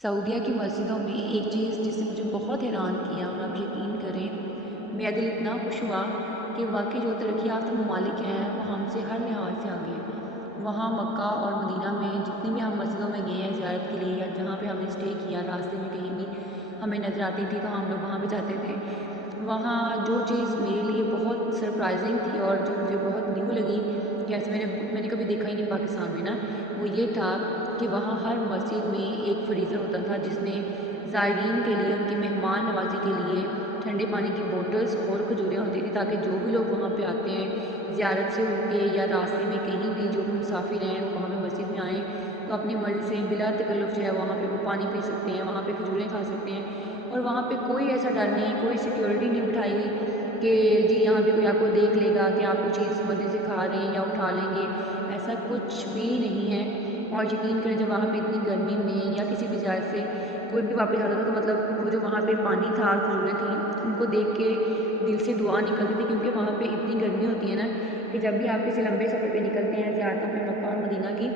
सऊदीया की मस्जिदों में एक चीज़ जिसने मुझे बहुत हैरान किया और आप यकीन करें मेरा दिल इतना खुश हुआ कि वाकई जो तरक्की याफ्ता ममालिक हैं वो हमसे हर लिहाज से आगे हैं। वहाँ मक्का और मदीना में जितनी भी हम मस्जिदों में गए हैं ज़ियारत के लिए या जहाँ पे हमने स्टे किया रास्ते में कहीं भी हमें नज़र आती थी तो हम लोग वहाँ पे जाते थे। वहाँ जो चीज़ मेरे लिए बहुत सरप्राइजिंग थी और जो मुझे बहुत न्यू लगी कि ऐसे मैंने कभी देखा ही नहीं पाकिस्तान में ना, वो ये था कि वहाँ हर मस्जिद में एक फ्रीज़र होता था जिसमें ज़ायरीन के लिए उनकी मेहमान नवाज़ी के लिए ठंडे पानी की बोतल्स और खजूरें होती थी ताकि जो भी लोग वहाँ पे आते हैं ज़ियारत से होंगे या रास्ते में कहीं भी जो भी मुसाफिर हैं वहाँ पे मस्जिद में आएँ तो अपनी मर्ज़ी से बिला तकल्लुफ़ जो है वहाँ पे वो पानी पी सकते हैं, वहाँ पे खजूरें खा सकते हैं और वहाँ पे कोई ऐसा डर नहीं, कोई सिक्योरिटी नहीं बिठाई हुई कि जी यहाँ पे कोई आपको देख लेगा कि आप कुछ चीज़ मज़े से खा रहे हैं या उठा लेंगे, ऐसा कुछ भी नहीं है। और यकीन करें जब वहाँ पे इतनी गर्मी में या किसी भी वजह से कोई भी वापस आता था तो मतलब वो जो वहाँ पे पानी था खजूरें थी उनको देख के दिल से दुआ निकलती थी क्योंकि वहाँ पे इतनी गर्मी होती है ना कि जब भी आप किसी लंबे सफ़र पे निकलते हैं ज़्यादातर पे मक्का और मदीना की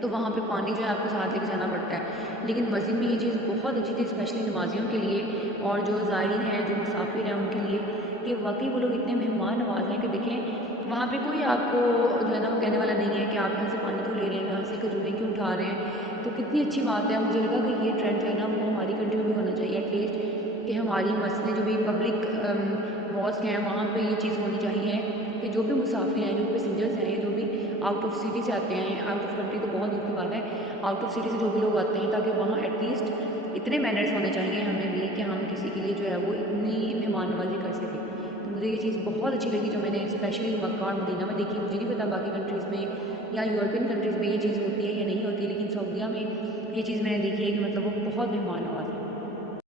तो वहाँ पे पानी जो है आपको साथ लेके जाना पड़ता है। लेकिन मस्जिद में ये चीज़ बहुत अच्छी थी स्पेशली नमाजियों के लिए और जो ज़ायरीन हैं जो मुसाफिर हैं उनके लिए कि वाकई वो लोग इतने मेहमान नवाज हैं कि देखें वहाँ पे कोई आपको जो है ना वो कहने वाला नहीं है कि आप यहाँ से पानी क्यों ले रहे हैं, यहाँ से खजूरें क्यों उठा रहे हैं। तो कितनी अच्छी बात है, मुझे लगा कि ये ट्रेंड जो है ना वो हमारी कंट्री में भी होना चाहिए एटलीस्ट कि हमारी मस्जिदें जो भी पब्लिक मॉस्क हैं वहाँ पे ये चीज़ होनी चाहिए कि जो भी मुसाफिर हैं, जो पैसेंजर्स हैं, जो भी आउट ऑफ सिटी से आते हैं, आउट ऑफ कंट्री तो बहुत दूर की बात है, आउट ऑफ सिटी से जो भी लोग आते हैं ताकि वहाँ एटलीस्ट इतने मैनर्स होने चाहिए हमें भी कि हम किसी के लिए जो है वो इतनी मेहमान नवाजी कर सकें। तो मुझे ये चीज़ बहुत अच्छी लगी जो मैंने स्पेशली मक्का और मदीना में देखी। मुझे नहीं पता बाकी कंट्रीज़ में या यूरोपियन कंट्रीज़ में ये चीज़ होती है या नहीं होती, लेकिन सऊदीया में ये चीज़ मैंने देखी है कि मतलब वो बहुत मेहमान नवाज है।